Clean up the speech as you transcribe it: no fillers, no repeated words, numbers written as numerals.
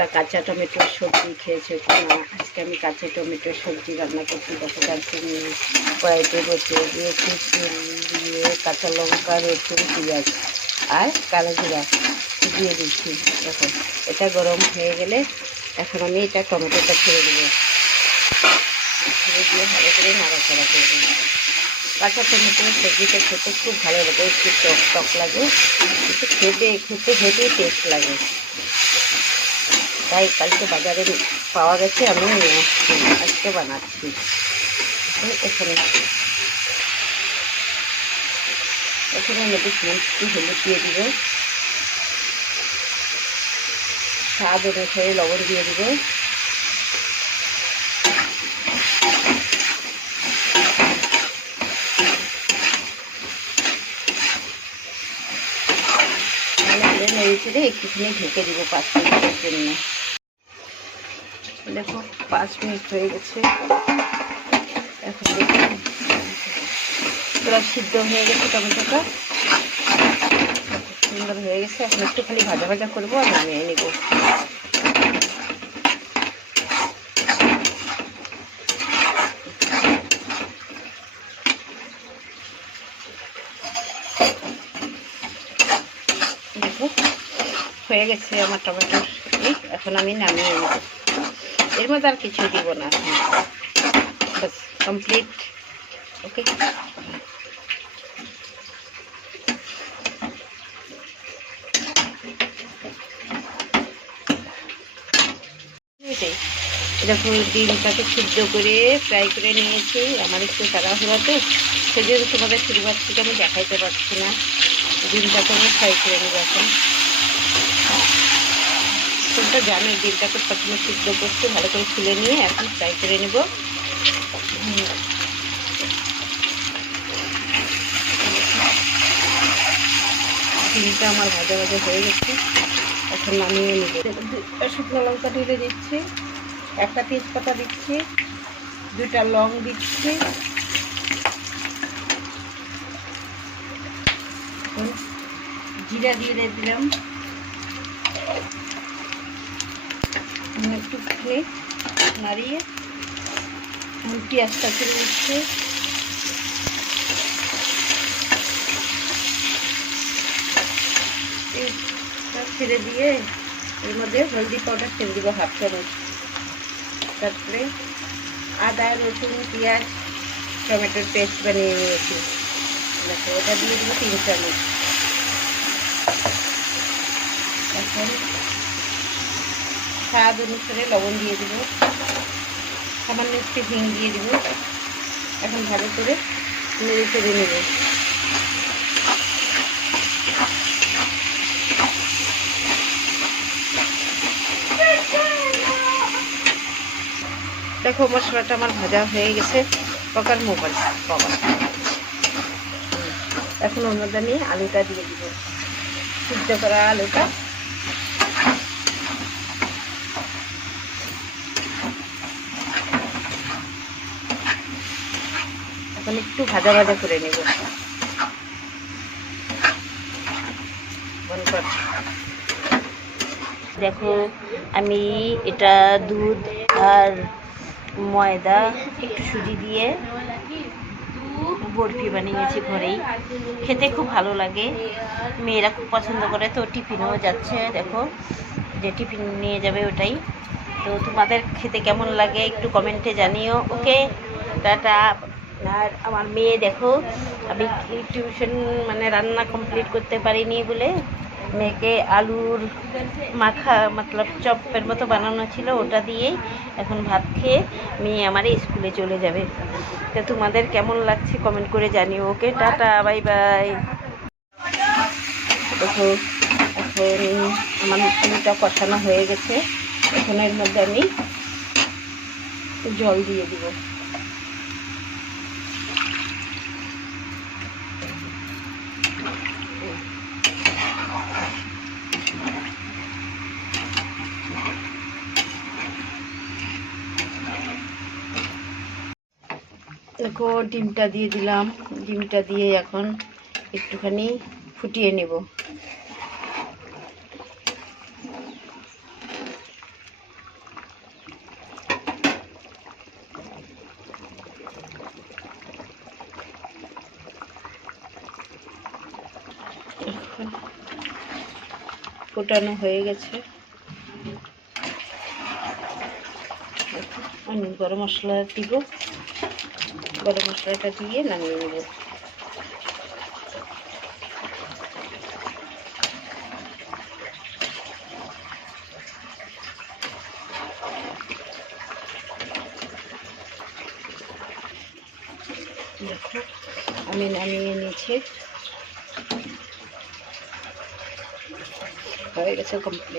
তোমরা কাঁচা টমেটোর সবজি খেয়েছো কিনা। আজকে আমি কাঁচা টমেটোর সবজি রান্না করছি। দেখো তার জন্য কড়াইতে বসিয়ে দিয়েছি, তেল দিয়ে কাঁচা লঙ্কা, রসুন, পেঁয়াজ আর কালো জিরা দিয়ে দিচ্ছি। দেখো এটা গরম হয়ে গেলে এখন আমি এটা টমেটোটা ছেড়ে দেবো, ছেড়ে দিয়ে ভালো করে নাড়াচাড়া করবো। কাঁচা টমেটোর সবজিটা খেতে খুব ভালো লাগে, একটু টক টক লাগে, কিন্তু খেতে হেঁটে টেস্ট লাগে। তাই কালকে বাজারে পাওয়া গেছে, আমি নিয়ে আসছি, আজকে বানাচ্ছি। এখানে মধ্যে একটু হলুদ দিয়ে দিব, স্বাদ অনুসারে লবণ দিয়ে দিব, নেড়ে ছেড়ে একটুখানি ঢেকে দিব 5 মিনিটের জন্য। দেখো 5 মিনিট হয়ে গেছে। এখন দেখুন পুরো সিদ্ধ হয়ে গেছে, টমেটোটা সুন্দর হয়ে গেছে। এখন একটু খালি ভাজা ভাজা করবো আর নামিয়ে নেব। দেখো হয়ে গেছে আমার টমেটোর সবজি। এখন আমি নামিয়ে নেব। এর মধ্যে আর কিছুই দিব না, বাস কমপ্লিট। ওকে, দেখো ডিমটাকে সিদ্ধ করে ফ্রাই করে নিয়েছি। আমার একটু তাড়াহুড়া তো, সেজন্য তোমাদের শুরুবার থেকে আমি দেখাইতে পারছি না। ডিমটাকে আমি ফ্রাই করে নেব। এখন তোমরা জানো ডিমটাকে প্রথমে সিদ্ধ করতে ভালো করে খুলে নিয়ে এখন ফ্রাই করে নেব। ডিমটা আমার ভাজা ভাজা হয়ে গেছে, এখন নামিয়ে নেব। দুটো শুকনো লঙ্কা ঢেলে দিচ্ছি, একটা তেজপাতা দিচ্ছি, 2টা লং দিচ্ছি, জিরা দিয়ে দিলাম, একটুখানি নাড়িয়ে পেঁয়াজটা ছেড়ে দিচ্ছি। ছেড়ে দিয়ে এর মধ্যে হলদি পাউডার ছেড়ে দিব 1/2 চামচ। তারপরে আদা, রসুন, পেঁয়াজ, টমেটোর পেস্ট বানিয়ে নিয়েছি, ওটা দিয়ে দিব 3 চামচ। এখন স্বাদ অনুসারে লবণ দিয়ে দিব, সামান্য একটু হিং দিয়ে দিব। এখন ভালো করে নেড়ে চেড়ে নেব। দেখো মশলাটা আমার ভাজা হয়ে গেছে, পকার মোবাইল পাওয়া। এখন ওর মধ্যে আমি আলুটা দিয়ে দিব, সিদ্ধ করা আলুটা। এখন একটু ভাজা ভাজা করে নেব। দেখো আমি এটা দুধ আর ময়দা একটু সুজি দিয়ে বরফি বানিয়েছি ঘরেই। খেতে খুব ভালো লাগে, মেয়েরা খুব পছন্দ করে, তো টিফিনেও যাচ্ছে। দেখো যে টিফিন নিয়ে যাবে ওটাই। তো তোমাদের খেতে কেমন লাগে একটু কমেন্টে জানিও। ওকে, টাটা। আর আমার মেয়ে দেখো, আমি টিউশন রান্না কমপ্লিট করতে পারিনি বলে মেয়েকে আলুর মাখা মতলব চপের মতো বানানো ছিল, ওটা দিয়েই এখন ভাত খেয়ে মেয়ে আমার স্কুলে চলে যাবে। তো তোমাদের কেমন লাগছে কমেন্ট করে জানিও। ওকে, টাটা, বাই বাই। দেখো এখন আমার আলুটা কষানো হয়ে গেছে। এখন এর মধ্যে আমি জল দিয়ে দিব। দেখো ডিমটা দিয়ে দিলাম, ডিমটা দিয়ে এখন একটুখানি ফুটিয়ে নেব। ফোটানো হয়ে গেছে। আমি গরম মশলা দিব, গরম মশলাটা দিয়ে নামিয়ে নেব। দেখো আমি নামিয়ে নিয়েছি, হয়ে গেছে কমপ্লিট।